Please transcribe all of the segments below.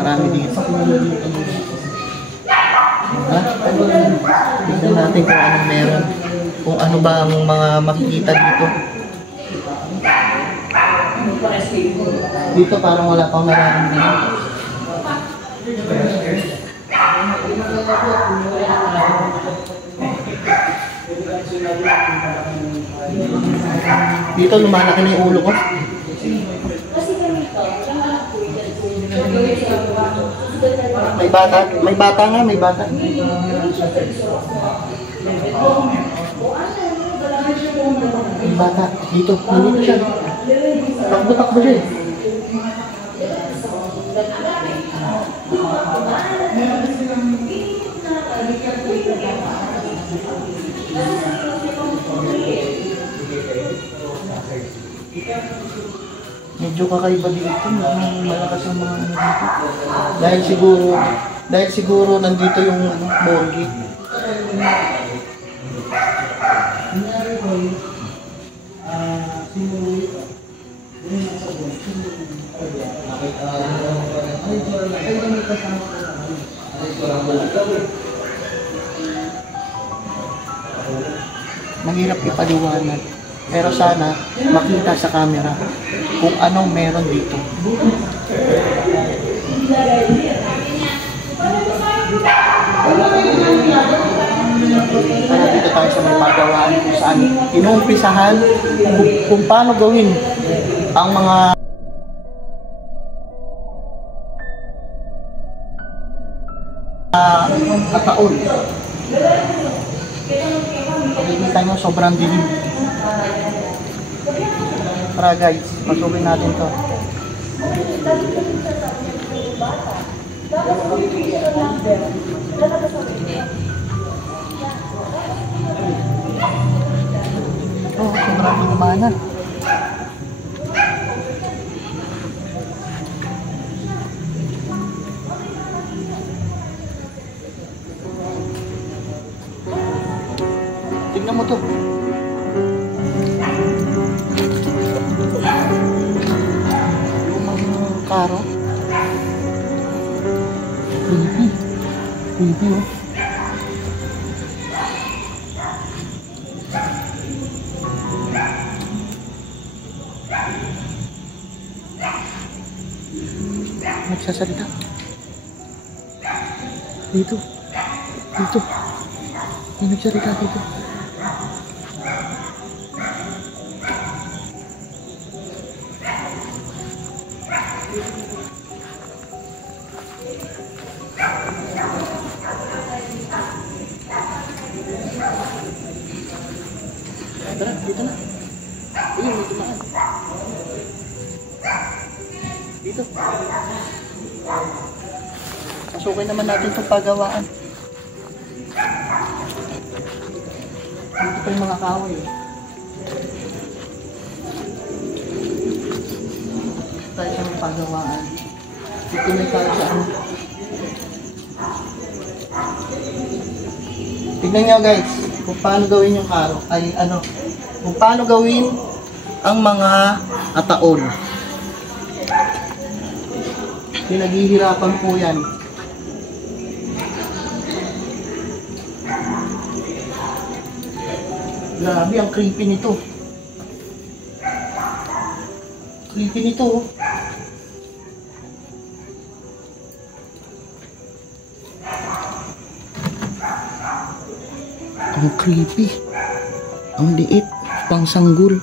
Marami dito. Tignan natin kung anong meron. Kung ano ba ang mga makikita dito. Dito parang wala pang nararamdaman. Dito lumalaki na yung ulo ko. May bata nga, may bata. May bata, dito, nandito siya. Takbo-takbo siya eh. Medyo kakaiba dito, malakas ang mga ano dito. Dahil siguro nandito yung Borgi. Mahirap ipaliwanag. Pero sana makita sa camera kung anong meron dito. Kaya dito tayo sa may pagawaan kung saan inumpisahan kung paano gawin ang mga kataon. Makikita nyo sobrang dilim. Tara guys, pasukin natin to. Oh, sobrang inumanan. Tignan mo to. Karo. Creepy. Creepy oh. Nagsasalita. Dito. Dito. May nagsalita dito. Tara, dito na. Ayun, may tumaan. Dito. Pasukin naman natin itong pagawaan. Dito pa yung mga kahoy. Tayo sa mga pagawaan. Dito na tayo sa ano. Tignan nyo guys, kung paano gawin yung karo. Ay ano, kung paano gawin ang mga ataon. Pinaghihirapan po yan. Grabe, ang creepy nito. Creepy nito. Ang creepy. Ang liit. Pang sanggol.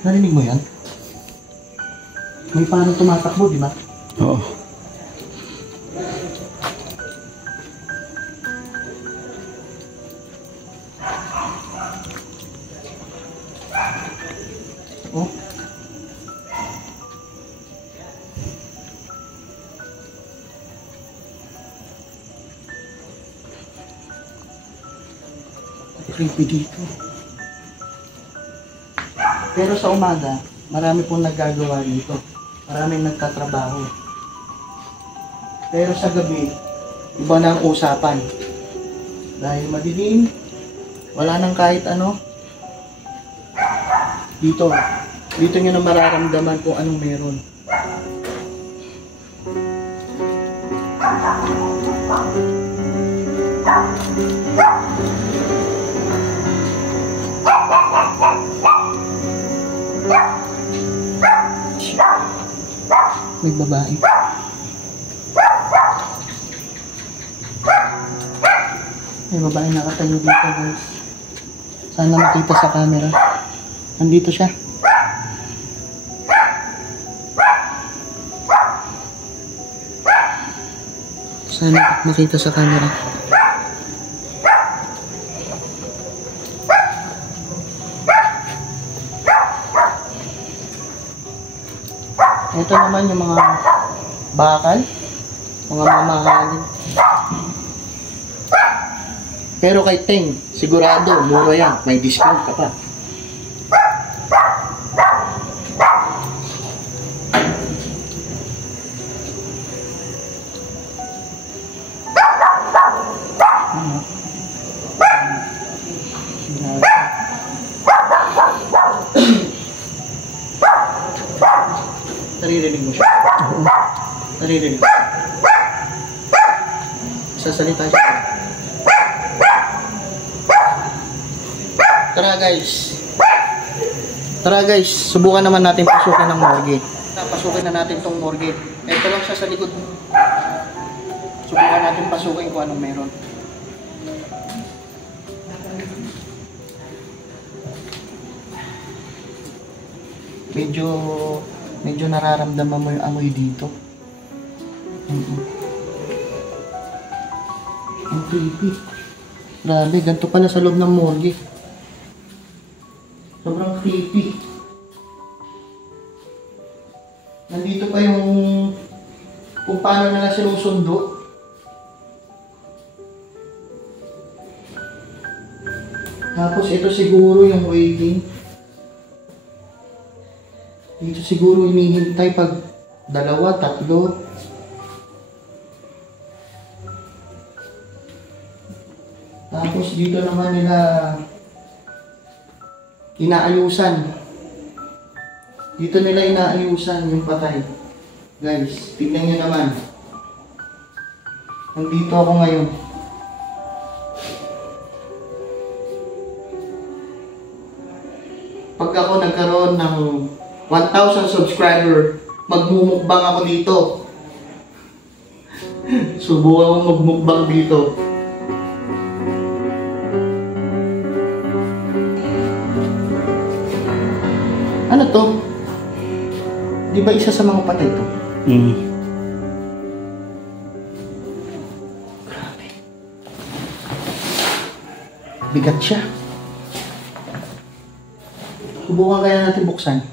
Narinig mo yan? May parang tumatakbo, di ba? Oo. Oh. Creepy dito. Pero sa umaga, marami pong naggagawa dito. Maraming nagtatrabaho. Pero sa gabi, iba na ang usapan. Dahil madilim, wala nang kahit ano. Dito nyo na mararamdaman kung anong meron. May babae. May babae nakatayo dito, guys. Sana makita sa camera. Nandito siya. Sana makita sa camera. Ito naman yung mga bakal, mga mamahalin. Pero kay Teng, sigurado, mura yan. May discount ka pa. Naririnig mo siya? Naririnig mo siya? Sasalita siya. Tara guys, subukan naman natin pasukin ng morgue. Pasukin na natin tong morgue. Ito lang siya sa likod. Subukan natin pasukin kung anong meron. Medyo nararamdaman mo yung amoy dito. Ang creepy. Grabe, ganito pala sa loob ng morgue. Sobrang creepy. Nandito pa yung kung paano na sinusundo. Tapos ito siguro yung waiting. Dito siguro hinihintay pag 2, 3. Tapos dito naman nila inaayusan. Dito nila inaayusan yung patay. Guys, tignan nyo naman. Nandito ako ngayon. Pag ako nagkaroon ng 1,000 subscriber, magmumukbang ako dito. Subukan akong magmukbang dito. Ano to? Di ba isa sa mga patay to? Grabe. Bigat siya. Subukan kaya natin buksan.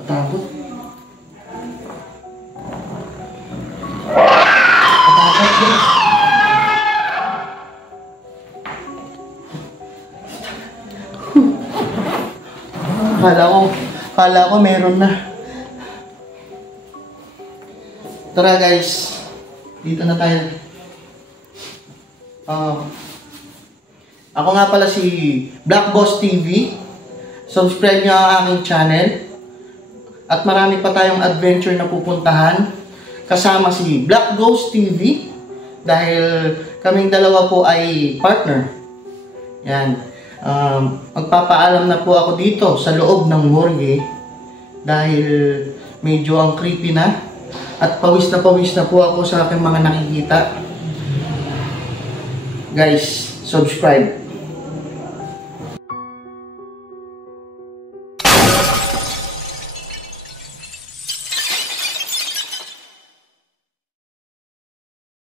Katakot. Katakot guys. Kala ko meron na. Tara guys. Dito na tayo. Ako nga pala si Black Boss TV. Subscribe nyo ang aming channel. At marami pa tayong adventure na pupuntahan. Kasama si Black Ghost TV. Dahil kaming dalawa po ay partner. Yan. Magpapaalam na po ako dito sa loob ng morgue. Dahil medyo ang creepy na. At pawis na po ako sa aking mga nakikita. Guys, subscribe.